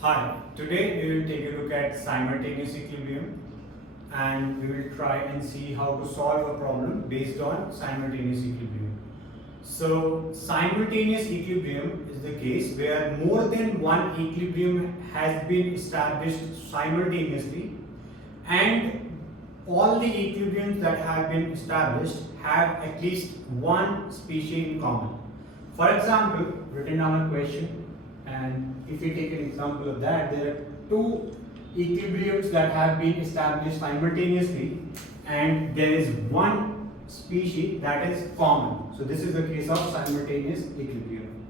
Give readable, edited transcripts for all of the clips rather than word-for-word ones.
Hi, today we will take a look at simultaneous equilibrium and we will try and see how to solve a problem based on simultaneous equilibrium. So, simultaneous equilibrium is the case where more than one equilibrium has been established simultaneously and all the equilibriums that have been established have at least one species in common. For example, written down a question, and if we take an example of that, there are two equilibriums that have been established simultaneously and there is one species that is common. So this is the case of simultaneous equilibrium.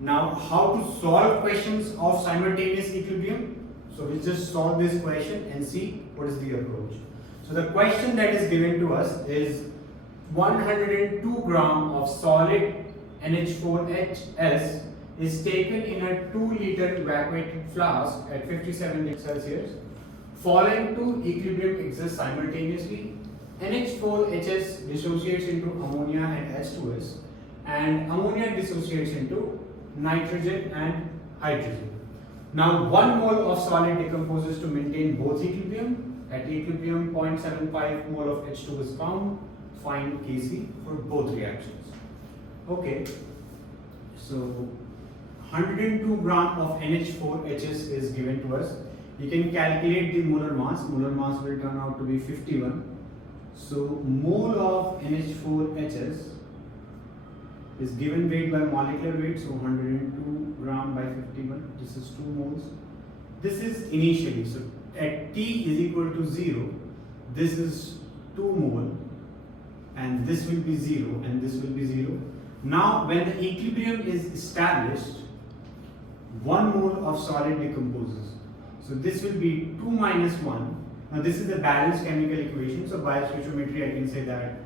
Now, how to solve questions of simultaneous equilibrium? So we'll just solve this question and see what is the approach. So the question that is given to us is 102 gram of solid NH4HS is taken in a 2-liter evacuated flask at 57 degrees Celsius. Following two equilibrium exist simultaneously. NH4HS dissociates into ammonia and H2S, and ammonia dissociates into nitrogen and hydrogen. Now, 1 mole of solid decomposes to maintain both equilibrium. At equilibrium, 0.75 mole of H2 is found. Find Kc for both reactions. Okay, so 102 gram of NH4HS is given to us. You can calculate the molar mass. Molar mass will turn out to be 51. So mole of NH4HS is given weight by molecular weight. So 102 gram by 51. This is 2 moles. This is initially. So at T is equal to 0. This is 2 mole. And this will be 0 and this will be 0. Now when the equilibrium is established, 1 mole of solid decomposes. So this will be 2 minus 1. Now this is the balanced chemical equation. So by stoichiometry I can say that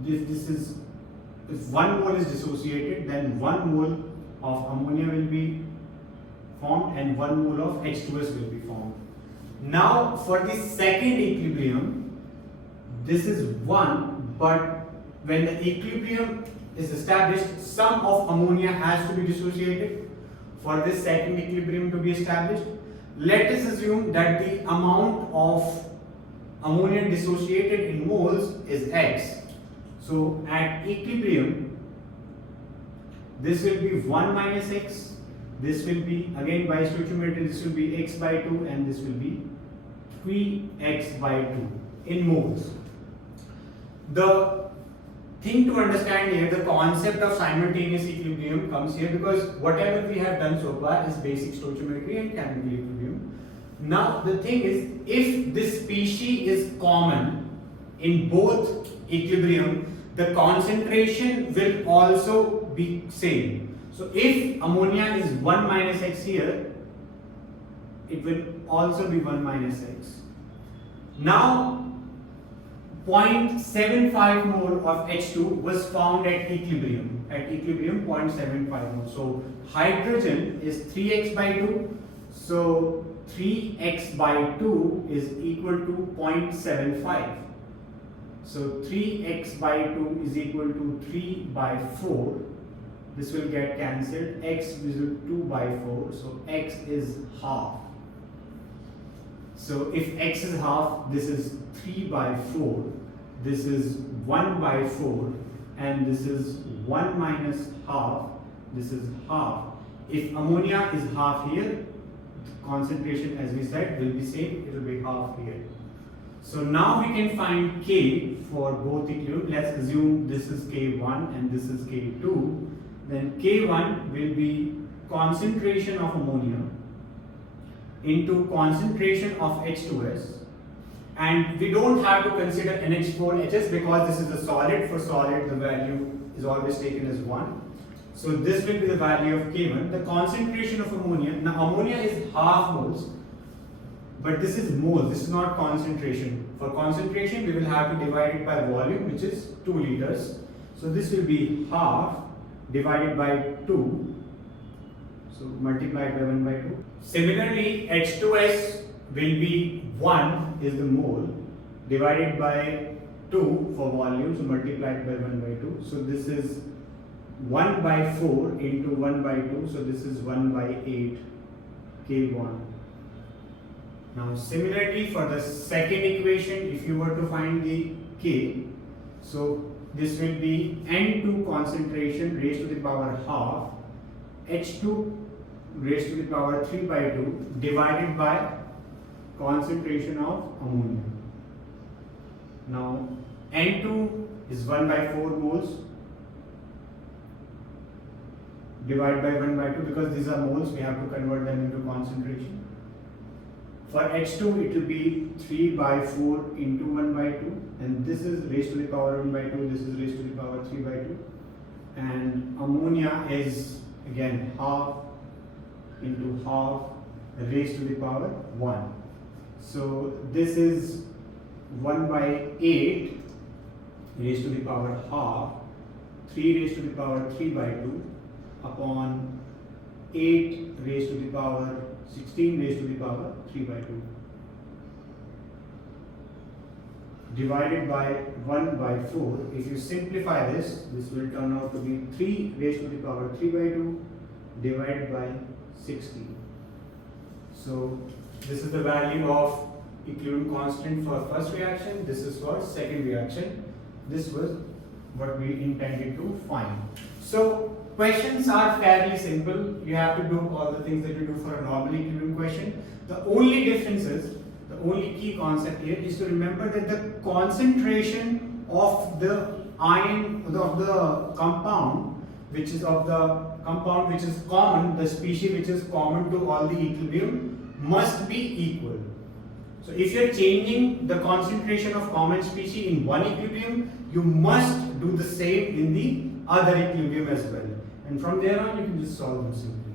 this is, if 1 mole is dissociated, then 1 mole of ammonia will be formed and 1 mole of H2S will be formed. Now for the second equilibrium, this is 1, but when the equilibrium is established, some of ammonia has to be dissociated. For this second equilibrium to be established, let us assume that the amount of ammonia dissociated in moles is X. So at equilibrium, this will be 1 minus X. This will be, again by stoichiometry, this will be X by 2 and this will be 3X by 2 in moles. The thing to understand here, the concept of simultaneous equilibrium comes here because whatever we have done so far is basic stoichiometry and chemical equilibrium. Now the thing is, if this species is common in both equilibrium, the concentration will also be same. So if ammonia is 1 minus X here, it will also be 1 minus X. Now 0.75 mole of H2 was found at equilibrium. At equilibrium, 0.75 mole. So hydrogen is 3x by 2. So 3x by 2 is equal to 0.75. So 3x by 2 is equal to 3 by 4. This will get cancelled. X is 2 by 4. So x is half. So if x is half, this is 3 by 4, this is 1 by 4, and this is 1 minus half, this is half. If ammonia is half here, the concentration, as we said, will be same, it will be half here. So now we can find K for both equilibrium. Let's assume this is K1 and this is K2. Then K1 will be concentration of ammonia into concentration of H2S, and we don't have to consider NH4HS because this is a solid. For solid, the value is always taken as 1. So this will be the value of K1. The concentration of ammonia, now ammonia is half moles, but this is moles, this is not concentration. For concentration, we will have to divide it by volume, which is 2 liters. So this will be half divided by 2. So multiplied by 1 by 2. Similarly, H2S will be 1 is the mole divided by 2 for volume, so multiplied by 1 by 2. So this is 1 by 4 into 1 by 2, so this is 1 by 8 K bond. Now similarly for the second equation, if you were to find the K, so this will be N2 concentration raised to the power half H2 raised to the power 3 by 2 divided by concentration of ammonia. Now N2 is 1 by 4 moles divided by 1 by 2, because these are moles we have to convert them into concentration. For H2 it will be 3 by 4 into 1 by 2, and this is raised to the power 1 by 2, this is raised to the power 3 by 2, and ammonia is again half into half raised to the power 1. So this is 1 by 8 raised to the power half, 3 raised to the power 3 by 2 upon 8 raised to the power 16 raised to the power 3 by 2 divided by 1 by 4. If you simplify this, this will turn out to be 3 raised to the power 3 by 2 divided by 16. So this is the value of equilibrium constant for first reaction, this is for second reaction. This was what we intended to find. So questions are fairly simple. You have to do all the things that you do for a normal equilibrium question. The only difference is, the only key concept here is to remember that the concentration of the ion of the compound, which is common, the species which is common to all the equilibrium, must be equal. So if you are changing the concentration of common species in one equilibrium, you must do the same in the other equilibrium as well. And from there on, you can just solve them simply.